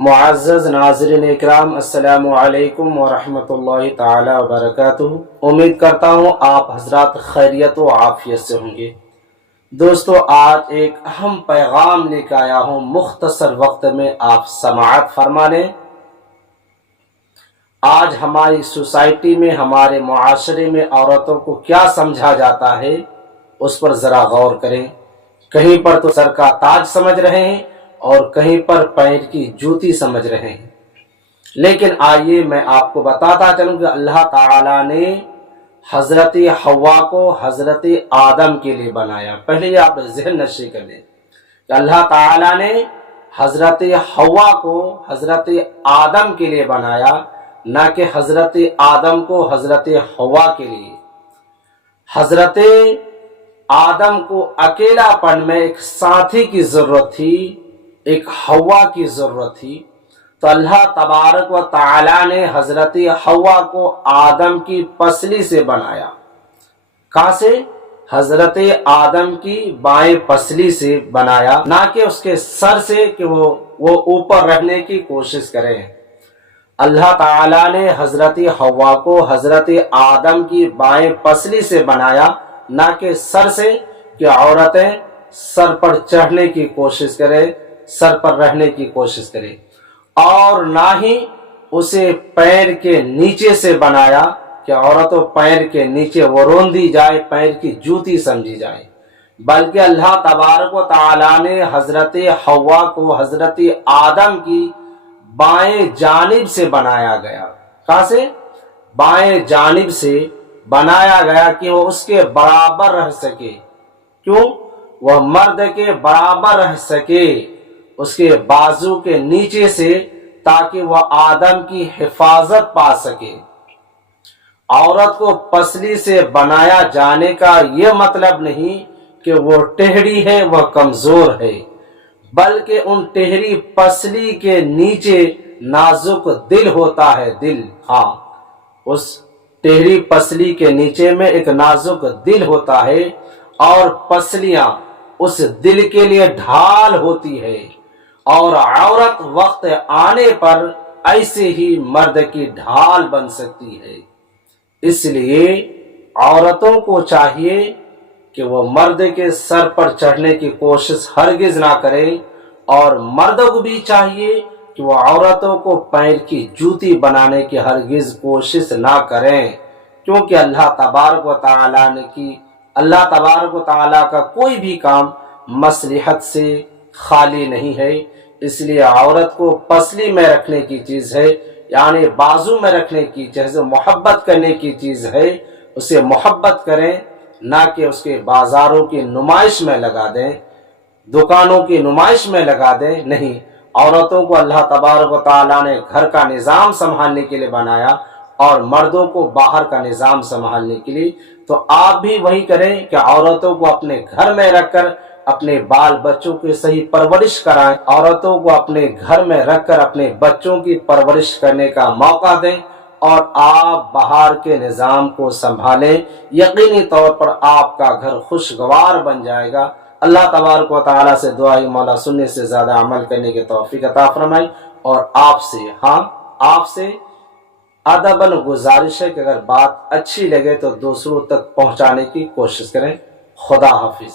معزز ناظرین اکرام، السلام علیکم ورحمۃ اللہ تعالی وبرکاتہ۔ امید کرتا ہوں آپ حضرات خیریت و عافیت سے ہوں گے۔ دوستو، آج ایک اہم پیغام لے کے آیا ہوں، مختصر وقت میں آپ سماعت فرما لیں۔ آج ہماری سوسائٹی میں، ہمارے معاشرے میں عورتوں کو کیا سمجھا جاتا ہے، اس پر ذرا غور کریں۔ کہیں پر تو سر کا تاج سمجھ رہے ہیں اور کہیں پر پیر کی جوتی سمجھ رہے ہیں۔ لیکن آئیے میں آپ کو بتاتا چلوں کہ اللہ تعالیٰ نے حضرت حوا کو حضرت آدم کے لیے بنایا۔ پہلے یہ آپ ذہن نشی کر لیں کہ اللہ تعالیٰ نے حضرت حوا کو حضرت آدم کے لیے بنایا، نہ کہ حضرت آدم کو حضرت حوا کے لیے۔ حضرت آدم کو اکیلا پن میں ایک ساتھی کی ضرورت تھی، ایک حوا کی ضرورت تھی، تو اللہ تبارک و تعالی نے حضرت حوا کو آدم کی پسلی سے بنایا۔ کہاں سے؟ حضرت آدم کی بائیں پسلی سے بنایا، نہ کہ اس کے سر سے کہ وہ اوپر رہنے کی کوشش کرے۔ اللہ تعالیٰ نے حضرت حوا کو حضرت آدم کی بائیں پسلی سے بنایا، نہ کہ سر سے کہ عورتیں سر پر چڑھنے کی کوشش کرے، سر پر رہنے کی کوشش کرے، اور نہ ہی اسے پیر کے نیچے سے بنایا کہ عورتوں پیر کے نیچے وہ روندی جائے، پیر کی جوتی سمجھی جائے، بلکہ اللہ تبارک و تعالیٰ نے حضرت حوا کو حضرت آدم کی بائیں جانب سے بنایا گیا۔ کہاں سے؟ بائیں جانب سے بنایا گیا کہ وہ اس کے برابر رہ سکے۔ کیوں؟ وہ مرد کے برابر رہ سکے، اس کے بازو کے نیچے سے، تاکہ وہ آدم کی حفاظت پا سکے۔ عورت کو پسلی سے بنایا جانے کا یہ مطلب نہیں کہ وہ ٹیڑھی ہے، وہ کمزور ہے، بلکہ ان ٹہری پسلی کے نیچے نازک دل ہوتا ہے۔ دل، ہاں، اس ٹہری پسلی کے نیچے میں ایک نازک دل ہوتا ہے، اور پسلیاں اس دل کے لیے ڈھال ہوتی ہے، اور عورت وقت آنے پر ایسے ہی مرد کی ڈھال بن سکتی ہے۔ اس لیے عورتوں کو چاہیے کہ وہ مرد کے سر پر چڑھنے کی کوشش ہرگز نہ کریں، اور مردوں کو بھی چاہیے کہ وہ عورتوں کو پیر کی جوتی بنانے کی ہرگز کوشش نہ کریں، کیونکہ اللہ تبارک و تعالیٰ کا کوئی بھی کام مصلحت سے خالی نہیں ہے۔ اس لیے عورت کو پسلی میں رکھنے کی چیز ہے، یعنی بازو میں رکھنے کی چیز، محبت کرنے کی چیز ہے، اسے محبت کریں، نہ کہ اس کے بازاروں کی نمائش میں لگا دیں، دکانوں کی نمائش میں لگا دیں۔ نہیں، عورتوں کو اللہ تبارک و تعالیٰ نے گھر کا نظام سنبھالنے کے لیے بنایا، اور مردوں کو باہر کا نظام سنبھالنے کے لیے۔ تو آپ بھی وہی کریں کہ عورتوں کو اپنے گھر میں رکھ کر اپنے بال بچوں کی صحیح پرورش کرائیں، عورتوں کو اپنے گھر میں رکھ کر اپنے بچوں کی پرورش کرنے کا موقع دیں، اور آپ باہر کے نظام کو سنبھالیں۔ یقینی طور پر آپ کا گھر خوشگوار بن جائے گا۔ اللہ تبارک و تعالیٰ سے دعا ہے مولا سننے سے زیادہ عمل کرنے کی توفیق عطا فرمائے، اور آپ سے ادباً گزارش ہے کہ اگر بات اچھی لگے تو دوسروں تک پہنچانے کی کوشش کریں۔ خدا حافظ۔